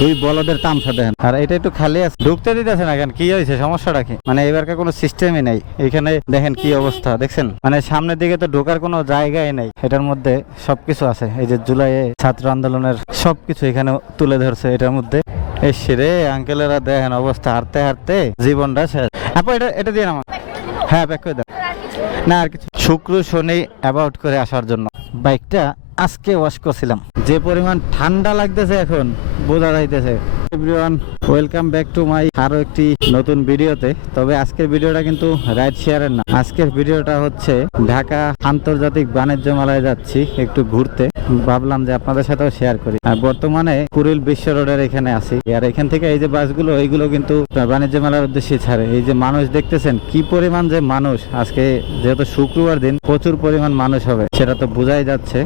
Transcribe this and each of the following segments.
দুই বলদের তামসা দেখেন। আর এটা একটু খালি আছে। ঢুকতে দিতেছে না কেন? কি হয়েছে? সমস্যাটা কি? মানে এবারকার কোনো সিস্টেমই নাই। এখানে দেখেন কি অবস্থা, দেখছেন? মানে সামনের দিকে তো ঢোকার কোনো জায়গাই নাই। এটার মধ্যে সবকিছু আছে। এই যে জুলাইয়ে ছাত্র আন্দোলনের সবকিছু এখানে তুলে ধরছে এটার মধ্যে। এসে রে, আঙ্কেলেরা দেখেন অবস্থা। হারতে হারতে জীবনটা শেষ। আপু, এটা এটা দিয়ে আমার হ্যাঁ প্যাক করে দেন। না, আর কিছু শুক্র, শনি অ্যাবাউট করে আসার জন্য। বাইকটা আজকে ওয়াশ করছিলাম। যে পরিমাণ ঠান্ডা লাগতেছে এখন বোঝা যাইতেছে। ওয়েলকাম ব্যাক টু মাই আরও একটি নতুন ভিডিওতে। তবে আজকের ভিডিওটা কিন্তু রাইড শেয়ারের না। আজকের ভিডিওটা হচ্ছে ঢাকা আন্তর্জাতিক বাণিজ্য মেলায় যাচ্ছি একটু ঘুরতে। ভাবলাম যে আপনাদের সাথেও শেয়ার করি। আর বর্তমানে কুড়িল বিশ্ব রোডের এখানে আছি। আর এখান থেকে এই যে বাসগুলো, এইগুলো কিন্তু বাণিজ্য মেলার উদ্দেশ্যে ছাড়ে। এই যে মানুষ দেখতেছেন, কি পরিমাণ যে মানুষ। আজকে যেহেতু শুক্রবার দিন, প্রচুর পরিমাণ মানুষ হবে, সেটা তো বোঝাই যাচ্ছে।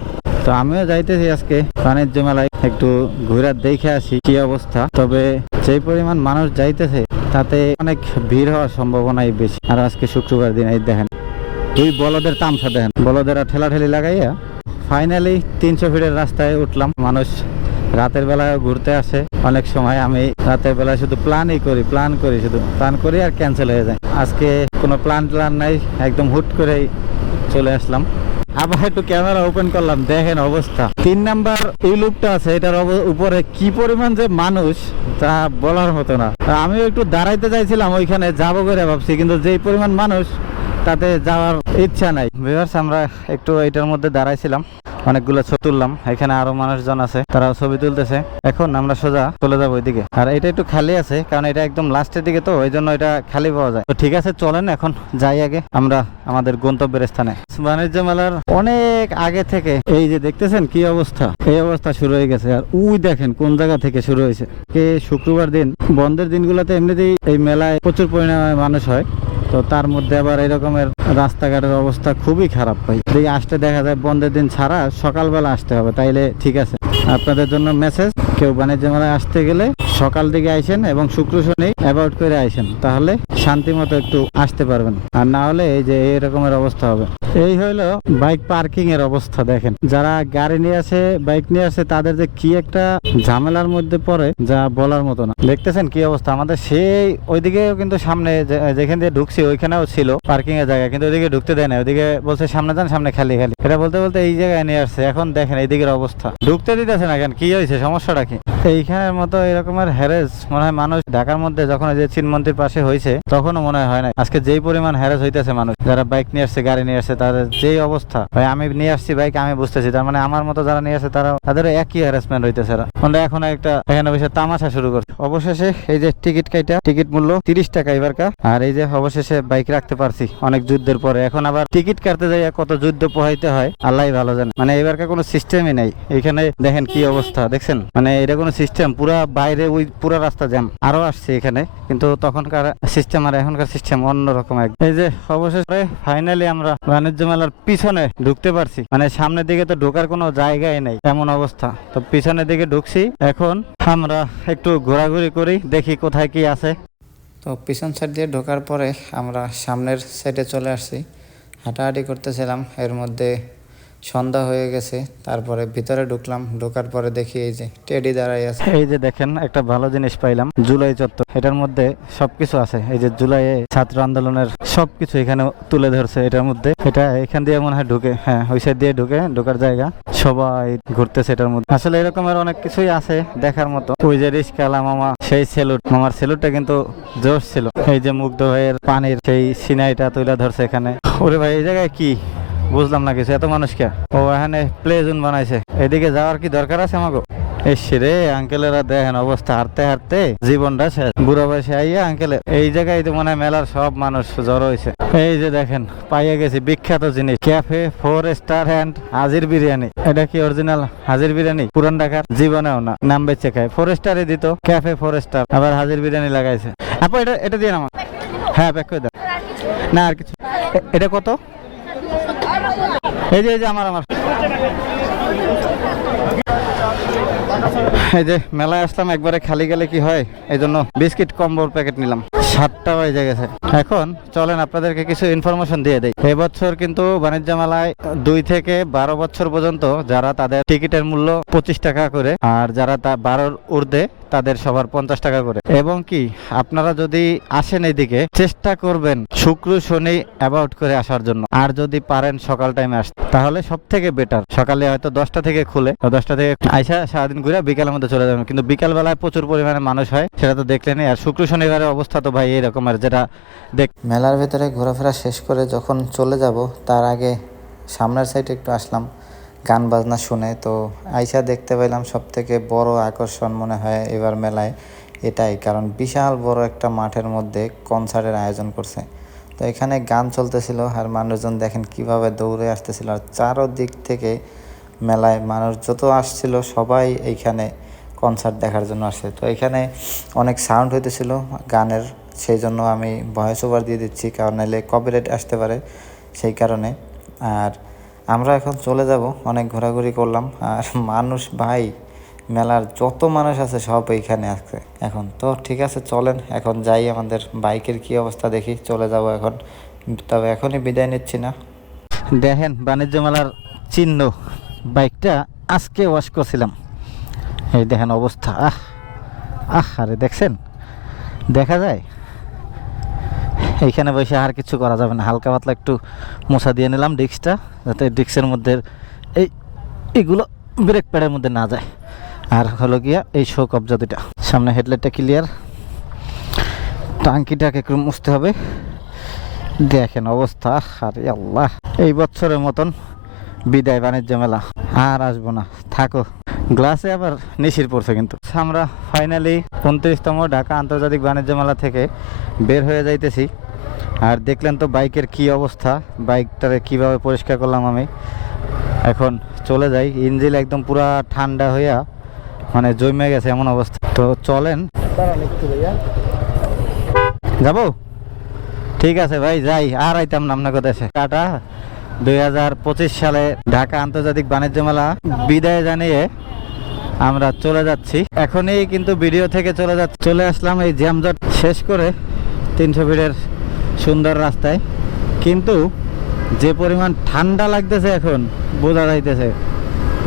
তো আমিও যাইতেছি আজকে বাণিজ্য মেলায়। একটু ঘুরে দেখে আসি কি অবস্থা। তবে যে পরিমাণ মানুষ যাইতেছে, তাতে অনেক ভিড় হওয়ার সম্ভাবনাই বেশি। আর আজকে শুক্রবার দিন, এই দেখেন। দুই বলদের তামসা দেখেন। বলদেরা ঠেলাঠেলি লাগাইয়া ফাইনালি তিনশো ফিটের রাস্তায় উঠলাম। মানুষ রাতের বেলায় ঘুরতে আসে। অনেক সময় আমি রাতের বেলায় শুধু প্ল্যানই করি প্ল্যান করি, শুধু প্ল্যান করি আর ক্যান্সেল হয়ে যায়। আজকে কোনো প্ল্যান ট্লান নাই, একদম হুট করেই চলে আসলাম। আবার একটু ক্যামেরা ওপেন করলাম, দেখেন অবস্থা। তিন নাম্বার এই লুকটা আছে, এটার উপরে কি পরিমাণ যে মানুষ, তা বলার মতো না। আমিও একটু দাঁড়াইতে চাইছিলাম, ওইখানে যাব করে ভাবছি, কিন্তু যেই পরিমাণ মানুষ, তাতে যাওয়ার ইচ্ছা নাই। বিভার্স আমরা একটু এটার মধ্যে দাঁড়াইছিলাম। অনেকগুলো ছবি তুললাম, এখানে আরও মানুষজন আছে তারা ছবি তুলতেছে। এখন আমরা সোজা চলে যাব ওইদিকে। আর এটা একটু খালি আছে, কারণ এটা একদম লাস্টের দিকে তো ওই জন্য এটা খালি পাওয়া যায়। তো ঠিক আছে, চলেন এখন, যাই আগে আমরা আমাদের গন্তব্যের স্থানে। বাণিজ্য মেলার অনেক আগে থেকে, এই যে দেখতেছেন কি অবস্থা? এই অবস্থা শুরু হয়ে গেছে। আর উই দেখেন কোন জায়গা থেকে শুরু হয়েছে। কে শুক্রবার দিন, বন্ধের দিনগুলোতে এমনিতেই এই মেলায় প্রচুর পরিমাণে মানুষ হয়। তো তার মধ্যে আবার এরকমের রাস্তাঘাটের অবস্থা খুবই খারাপ ভাই। এই আসতে দেখা যায় বন্ধের দিন ছাড়া সকালবেলা আসতে হবে, তাইলে ঠিক আছে। আপনাদের জন্য মেসেজ কেউ বাণিজ্য মেলায় আসতে গেলে সকাল দিকে আইসেন এবং শুক্র শনি অ্যাভয়েড করে আইসেন, তাহলে শান্তি মতো একটু আসতে পারবেন। আর না হলে এই যে এরকমের অবস্থা হবে। এই হইল বাইক পার্কিং এর অবস্থা, দেখেন। যারা গাড়ি নিয়ে আসে, বাইক নিয়ে আসে, তাদের যে কি একটা ঝামেলার মধ্যে পড়ে, যা বলার মতো না। দেখতেছেন কি অবস্থা? আমাদের সেই ওইদিকেও কিন্তু সামনে যেখান দিয়ে ঢুকছি, ওইখানেও ছিল পার্কিং এর জায়গা, কিন্তু ওইদিকে ঢুকতে দেয় না। ওইদিকে বলছে, সামনে যান, সামনে খালি খালি। এটা বলতে বলতে এই জায়গায় নিয়ে আসছে। এখন দেখেন এইদিকের অবস্থা। ঢুকতে দিতেছে না কেন? কি হয়েছে? সমস্যাটা কি? এইখানের মতো এরকমের হ্যারেস, মনে হয় মানুষ ঢাকার মধ্যে যখন যে চিনমন্ত্রীর পাশে হয়েছে তখনও মনে হয় না আজকে যেই পরিমাণ হ্যারেস হইতেছে মানুষ, যারা বাইক নিয়ে আসছে, গাড়ি নিয়ে আসছে তাদের যেই অবস্থা। ভাই, আমি নিয়ে আসছি বাইক আমি বুঝতেছি। তার মানে আমার মতো যারা নিয়ে আসছে তারা তাদের একই হ্যারাসমেন্ট হইতেছে এখন একটা এখানে বসে তামাশা শুরু করছি। অবশেষে এই যে টিকিট কাইটা, টিকিট মূল্য তিরিশ টাকা এবারকা আর এই যে অবশেষে বাইক রাখতে পারছি অনেক যুদ্ধের পরে। এখন আবার টিকিট কাটতে যাই কত যুদ্ধ পোহাইতে হয়, আল্লাহ ভালো জানে। মানে এবারকার কোনো সিস্টেমই নেই। এখানে দেখেন কি অবস্থা, দেখছেন? মানে এটা কোনো সিস্টেম পুরা বাইরে ওই পুরা রাস্তা জ্যাম আরও আসছে এখানে, কিন্তু তখনকার সিস্টেম আর এখনকার সিস্টেম অন্যরকম এক এই যে অবশেষে ফাইনালি আমরা বাণিজ্য মেলার পিছনে ঢুকতে পারছি। মানে সামনের দিকে তো ঢোকার কোনো জায়গাই নেই, এমন অবস্থা। তো পিছনের দিকে ঢুকছি, এখন আমরা একটু ঘোরাঘুরি করি, দেখি কোথায় কি আছে। তো পিছন সাইড দিয়ে ঢোকার পরে আমরা সামনের সাইডে চলে আসছি। হাঁটাহাঁটি করতেছিলাম, এর মধ্যে সন্ধ্যা হয়ে গেছে, তারপরে ভিতরে ঢুকলাম, ঢোকার পরে দেখি এই যে টেডি দাঁড়াই আছে। এই যে দেখেন, একটা ভালো জিনিস পাইলাম, জুলাই চত্বর এটার মধ্যে সবকিছু আছে। এই যে জুলাইয়ে ছাত্র আন্দোলনের সবকিছু এখানে তুলে ধরছে এটার মধ্যে। এটা এখান দিয়ে মনে হয় ঢুকে হ্যাঁ ওই সাইড দিয়ে ঢুকে, ঢোকার জায়গা। সবাই ঘুরতেছে এটার মধ্যে। আসলে এরকমের অনেক কিছুই আছে দেখার মতো। ওই যে রিস্কালা মামা, সেই সেলুট। মামার সেলুটটা কিন্তু জোশ ছিল। এই যে মুগ্ধ ভাইয়ের পানির সেই সিনাইটা তুলে ধরছে এখানে। ওরে ভাই, এই জায়গায় কি? বুঝলাম না কিছু, এত মানুষ কে? ও এখানে প্লে জোন বানাইছে। এদিকে যাওয়ার কি দরকার আছে আমাকে? এসে রে আঙ্কেলেরা দেখেন অবস্থা হারতে হারতে জীবনটা শেষ। বুড়ো বয়সে আইয়া আঙ্কেলের এই জায়গায় তো মনে মেলার সব মানুষ জড়ো হয়েছে এই যে দেখেন, পাইয়া গেছি বিখ্যাত জিনিস ক্যাফে ফোর স্টার হ্যান্ড হাজির বিরিয়ানি। এটা কি অরিজিনাল হাজির বিরিয়ানি? পুরান ঢাকার? জীবনেও না, নাম বেচে খায়। ফোর স্টারে দিত ক্যাফে ফোর স্টার আবার হাজির বিরিয়ানি লাগাইছে। আপু, এটা এটা দিয়ে আমার হ্যাঁ প্যাক করে দেন না, আর কিছু। এটা কত? এই যে এই যে আমার আমার। এই যে, মেলায় আসলাম, একবারে খালি গেলে কি হয়? এই জন্য বিস্কিট, কম্বল প্যাকেট নিলাম। সাতটা বাজে গেছে। এখন চলেন আপনাদেরকে কিছু ইনফরমেশন দিয়ে দেই। এবছর কিন্তু বাণিজ্য মেলায় দুই থেকে বারো বছর পর্যন্ত যারা তাদের টিকিটের মূল্য পঁচিশ টাকা করে আর যারা তা বারোর ঊর্ধ্বে তাদের সবার পঞ্চাশ টাকা করে। এবং কি, আপনারা যদি আসেন এইদিকে চেষ্টা করবেন শুক্র, শনি অ্যাবাউট করে আসার জন্য। আর যদি পারেন সকাল টাইমে আসতে। তাহলে সব থেকে বেটার সকালে হয়তো দশটা থেকে খুলে দশটা থেকে আইসা সারাদিন ঘুরে বিকালের মধ্যে চলে যাবেন। কিন্তু বিকাল বেলায় প্রচুর পরিমাণে মানুষ হয়, সেটা তো দেখলেনই। আর শুক্র, শনিবারের অবস্থা তো ভাই, এরকম আর যেটা দেখ মেলার ভেতরে ঘোরাফেরা শেষ করে যখন চলে যাব, তার আগে সামনের সাইডে একটু আসলাম, গান বাজনা শুনে। তো আইসা দেখতে পেলাম সব থেকে বড় আকর্ষণ মনে হয় এবার মেলায় এটাই, কারণ বিশাল বড় একটা মাঠের মধ্যে কনসার্টের আয়োজন করছে। তো এখানে গান চলতেছিল আর মানুষজন দেখেন কীভাবে দৌড়ে আসতেছিল। আর চারোদিক থেকে মেলায় মানুষ যত আসছিল, সবাই এইখানে কনসার্ট দেখার জন্য আসে তো এখানে অনেক সাউন্ড হইতেছিল গানের। সেই জন্য আমি ভয়েস ওভার দিয়ে দিচ্ছি, কারণ নাহলে কপিরাইট আসতে পারে সেই কারণে। আর আমরা এখন চলে যাব, অনেক ঘোরাঘুরি করলাম। আর মানুষ ভাই, মেলার যত মানুষ আছে সব এইখানে আছে এখন। তো ঠিক আছে, চলেন, এখন যাই আমাদের বাইকের কি অবস্থা দেখি, চলে যাব এখন। তবে এখনই বিদায় নিচ্ছি না। দেখেন, বাণিজ্য মেলার চিহ্ন, বাইকটা আজকে ওয়াশ করছিলাম। এই দেখেন অবস্থা, আহ আহ, আরে দেখছেন? দেখা যায়? এইখানে বসে আর কিছু করা যাবে না। হালকা পাতলা একটু মোছা দিয়ে নিলাম ডিস্কটা, যাতে ডিস্কের মধ্যে এই, এগুলো ব্রেক প্যাডের মধ্যে না যায়। আর হলো গিয়া এই শো কবজা দুটা সামনে হেডলাইটটা ক্লিয়ার টাঙ্কিটাকে একটু মুছতে হবে। দেখেন অবস্থা, আরে আল্লাহ। এই বছরের মতন বিদায় বাণিজ্য মেলা। আর আসব না, থাকো। গ্লাসে আবার নিশির পড়ছে কিন্তু। আমরা ফাইনালি উনত্রিশতম ঢাকা আন্তর্জাতিক বাণিজ্য মেলা থেকে বের হয়ে যাইতেছি। আর দেখলেন তো বাইকের কি অবস্থা? বাইকটারে কীভাবে পরিষ্কার করলাম আমি? এখন চলে যাই। ইঞ্জিল একদম পুরা ঠান্ডা হইয়া মানে জমে গেছে এমন অবস্থা। তো চলেন। যাব? ঠিক আছে ভাই যাই। আর আইতাম না আপনার কথা টাটা। দুই হাজার পঁচিশ সালে ঢাকা আন্তর্জাতিক বাণিজ্য মেলা। বিদায় জানিয়ে আমরা চলে যাচ্ছি। এখনই কিন্তু ভিডিও থেকে চলে যাচ্ছি। চলে আসলাম এই জ্যামজট শেষ করে তিনশো ফিটের সুন্দর রাস্তায়। কিন্তু যে পরিমাণ ঠান্ডা লাগতেছে এখন, বোঝা যাইতেছে।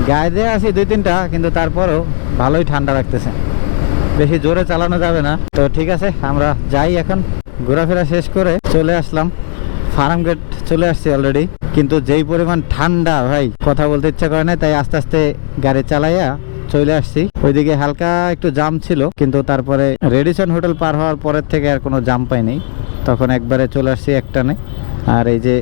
গায়ে দিয়ে আছি দুই তিনটা, কিন্তু তারপরও ভালোই ঠান্ডা লাগতেছে। বেশি জোরে চালানো যাবে না। তো ঠিক আছে, আমরা যাই এখন। ঘোরাফেরা শেষ করে চলে আসলাম। ফার্ম গেট চলে আসছি অলরেডি কিন্তু যেই পরিমাণ ঠান্ডা, ভাই, কথা বলতে ইচ্ছা করে না তাই আস্তে আস্তে গাড়ি চালাইয়া চলে আসছি। ওইদিকে হালকা একটু জাম ছিল, কিন্তু তারপরে রেডিসন হোটেল পার হওয়ার পরের থেকে আর কোনো জাম পাইনি। তখন একবারে চলে আসছি একটানে আর এই যে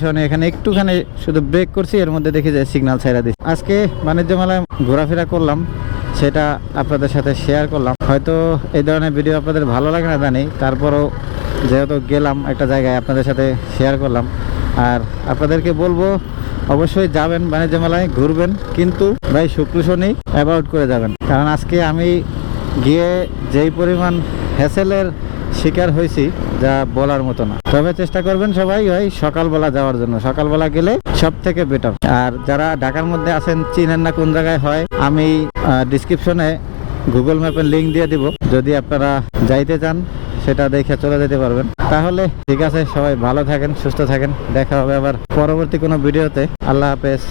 সরণি এখানে একটুখানি শুধু ব্রেক করছি, এর মধ্যে দেখি যে সিগনাল ছাইরা দিচ্ছি। আজকে বাণিজ্য মেলায় ঘোরাফেরা করলাম, সেটা আপনাদের সাথে শেয়ার করলাম। হয়তো এই ধরনের ভিডিও আপনাদের ভালো লাগে না জানি, তারপরও যেহেতু গেলাম একটা জায়গায় আপনাদের সাথে শেয়ার করলাম। আর আপনাদেরকে বলব, অবশ্যই যাবেন বাণিজ্য মেলায়, ঘুরবেন, কিন্তু ভাই শুক্র শনি অ্যাবাউট করে যাবেন। কারণ আজকে আমি গিয়ে যেই পরিমাণ হ্যাসেলের শিকার হয়েছি যা বলার মতো না। তবে চেষ্টা করবেন সবাই ওই সকালবেলা যাওয়ার জন্য। সকালবেলা গেলে সব থেকে বেটার আর যারা ঢাকার মধ্যে আছেন, চিনেন না কোন জায়গায় হয়, আমি ডিসক্রিপশনে গুগল ম্যাপের লিঙ্ক দিয়ে দিব। যদি আপনারা যাইতে চান, সেটা দেখে চলে যেতে পারবেন। তাহলে ঠিক আছে, সবাই ভালো থাকেন, সুস্থ থাকেন। দেখা হবে আবার পরবর্তী কোনো ভিডিওতে আল্লাহ হাফেজ।